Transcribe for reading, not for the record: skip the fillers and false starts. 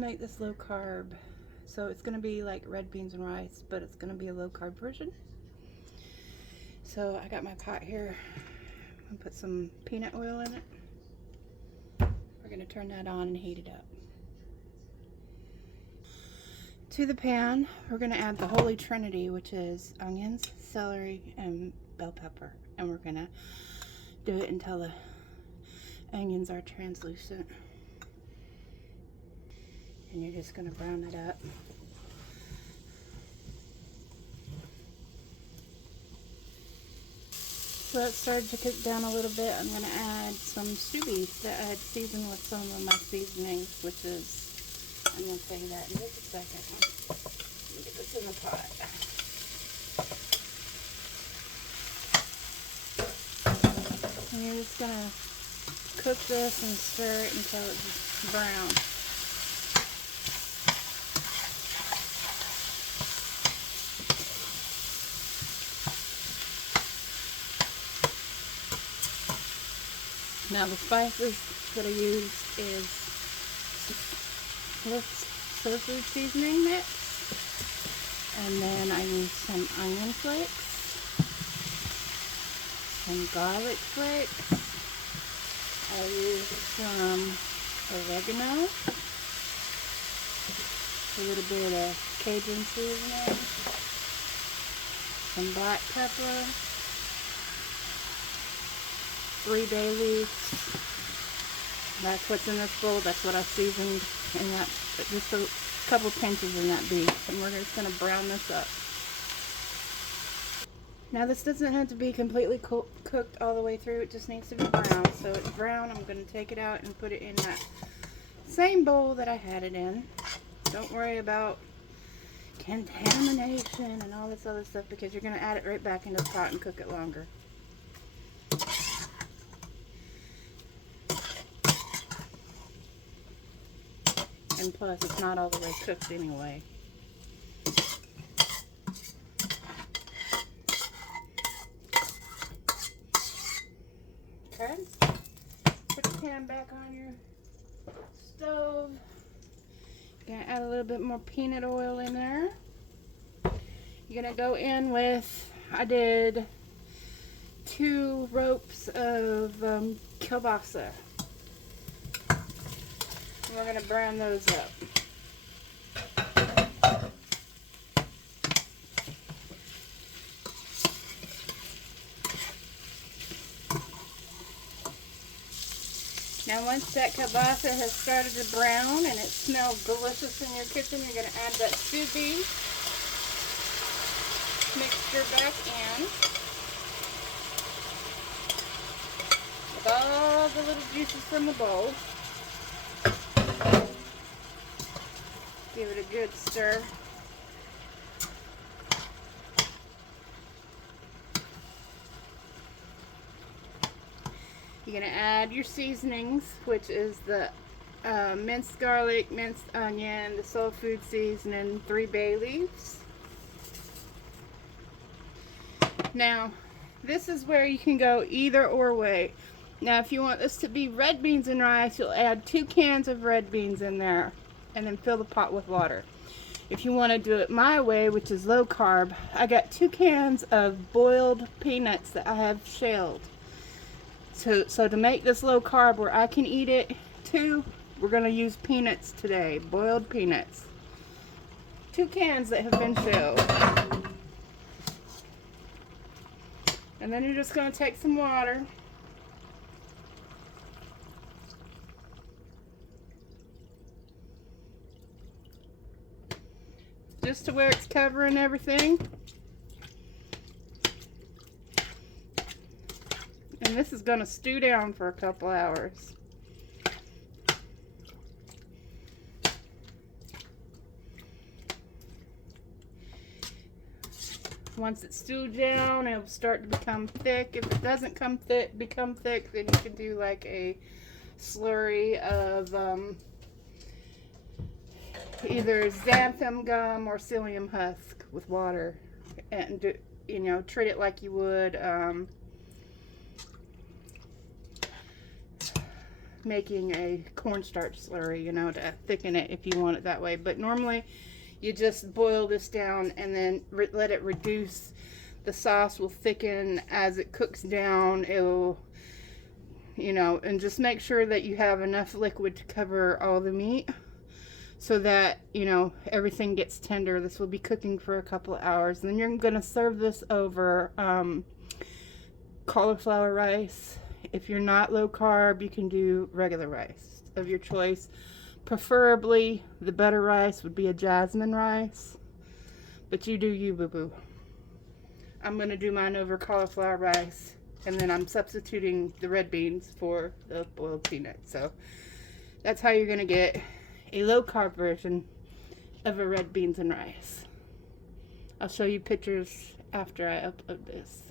to make this low carb. So it's going to be like red beans and rice, but it's going to be a low carb version. So I got my pot here. I'm going to put some peanut oil in it. We're going to turn that on and heat it up. To the pan, we're going to add the Holy Trinity, which is onions, celery, and bell pepper. And we're going to do it until the onions are translucent. And you're just going to brown it up. So that started to cook down a little bit. I'm going to add some stew beef that I had seasoned with some of my seasonings, which is, I'm going to tell you that in just a second. Let me get this in the pot. And you're just going to cook this and stir it until it's brown. Now the spices that I used is soy food seasoning mix, and then I used some onion flakes, some garlic flakes, I used some oregano, a little bit of Cajun seasoning, some black pepper, 3 bay leaves. That's what's in this bowl. That's what I seasoned in that. Just a couple pinches in that beef. And we're just going to brown this up. Now this doesn't have to be completely cooked all the way through. It just needs to be brown. So it's brown. I'm going to take it out and put it in that same bowl that I had it in. Don't worry about contamination and all this other stuff, because you're going to add it right back into the pot and cook it longer. And plus, it's not all the way cooked anyway. Okay. Put the pan back on your stove. You're gonna add a little bit more peanut oil in there. You're gonna go in with, I did 2 ropes of kielbasa. We're going to brown those up. Now once that kielbasa has started to brown and it smells delicious in your kitchen, you're going to add that stew beef mixture back in with all the little juices from the bowl. Give it a good stir. You're going to add your seasonings, which is the minced garlic, minced onion, the soul food seasoning, 3 bay leaves. Now, this is where you can go either or way. Now, if you want this to be red beans and rice, you'll add 2 cans of red beans in there and then fill the pot with water. If you want to do it my way, which is low carb, I got 2 cans of boiled peanuts that I have shelled. So to make this low carb where I can eat it too, we're going to use peanuts today, boiled peanuts. 2 cans that have been shelled. And then you're just going to take some water. Just to where it's covering everything. And this is going to stew down for a couple hours. Once it's stewed down, it'll start to become thick. If it doesn't become thick, then you can do like a slurry of either xanthan gum or psyllium husk with water, and do, you know, treat it like you would making a cornstarch slurry, you know, to thicken it if you want it that way. But normally you just boil this down and then let it reduce. The sauce will thicken as it cooks down. It'll, you know, and just make sure that you have enough liquid to cover all the meat so that, you know, everything gets tender. This will be cooking for a couple of hours. And then you're going to serve this over cauliflower rice. If you're not low carb, you can do regular rice of your choice. Preferably, the better rice would be a jasmine rice. But you do you, boo-boo. I'm going to do mine over cauliflower rice. And then I'm substituting the red beans for the boiled peanuts. So that's how you're going to get a low carb version of a red beans and rice. I'll show you pictures after I upload this.